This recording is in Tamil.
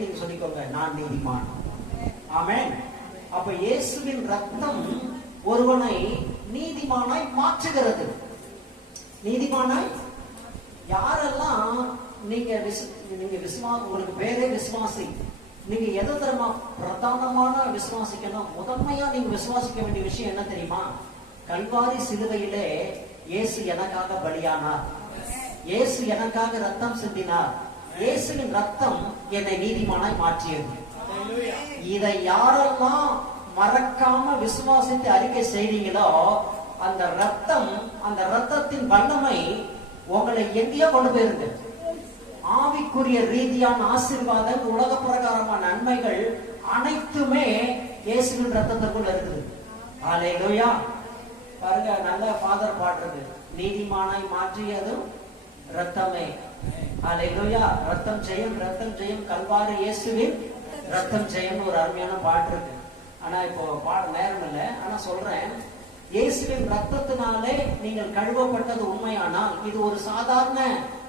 நீங்க சொல்லிக்கோங்க, நான் நீதிமான். ஆமென். அப்ப இயேசுவின் ரத்தம் ஒருவனை நீதிமானாய் மாற்றுகிறது. நீதிமானாய் யாரெல்லாம் நீங்க உங்களுக்கு பேரே விசுவாசி, நீங்க எதை தெரியுமா பிரதானமான விசுவாசிக்கணும்? முதன்மையா நீங்க விசுவாசிக்க வேண்டிய விஷயம் என்ன தெரியுமா? கல்வாரி சிலுவையிலே இயேசு எனக்காக பலியானார், இயேசு எனக்காக ரத்தம் சிந்தினார், இயேசுவின் ரத்தம் என்னை நீதிமானாய் மாற்றியது. இதை யாரெல்லாம் மறக்காம விசுவாசித்து அறிக்கை செய்றீங்களோ, அந்த ரத்தத்தின் வல்லமை உங்களை எங்கேயோ கொண்டு போயிருக்கு. ஆவிக்குரிய ரீதியான ஆசீர்வாதம், உலக பிரகாரமான நன்மைகள் அனைத்துமே இயேசுவின் ரத்தத்திற்குள் இருக்குது. ஹல்லேலூயா. பாருங்க, நல்ல ஃபாதர் பாடுறது, நீதிமானாய் மாற்றியதும் ரத்தமே. ஹல்லேலூயா. ரத்தம் ஜெயம், ரத்தம் ஜெயம், கல்வாரி இயேசுவின் ரத்தம் ஜெயம் ஒரு அருமையான பாட்டு இருக்கு. ஆனா இப்போ பாட நேரம் இல்லை. ஆனா சொல்றேன், இயேசுவின் ரத்தத்தினாலே நீங்கள் கழுவப்பட்டது உண்மையானால் இது ஒரு சாதாரண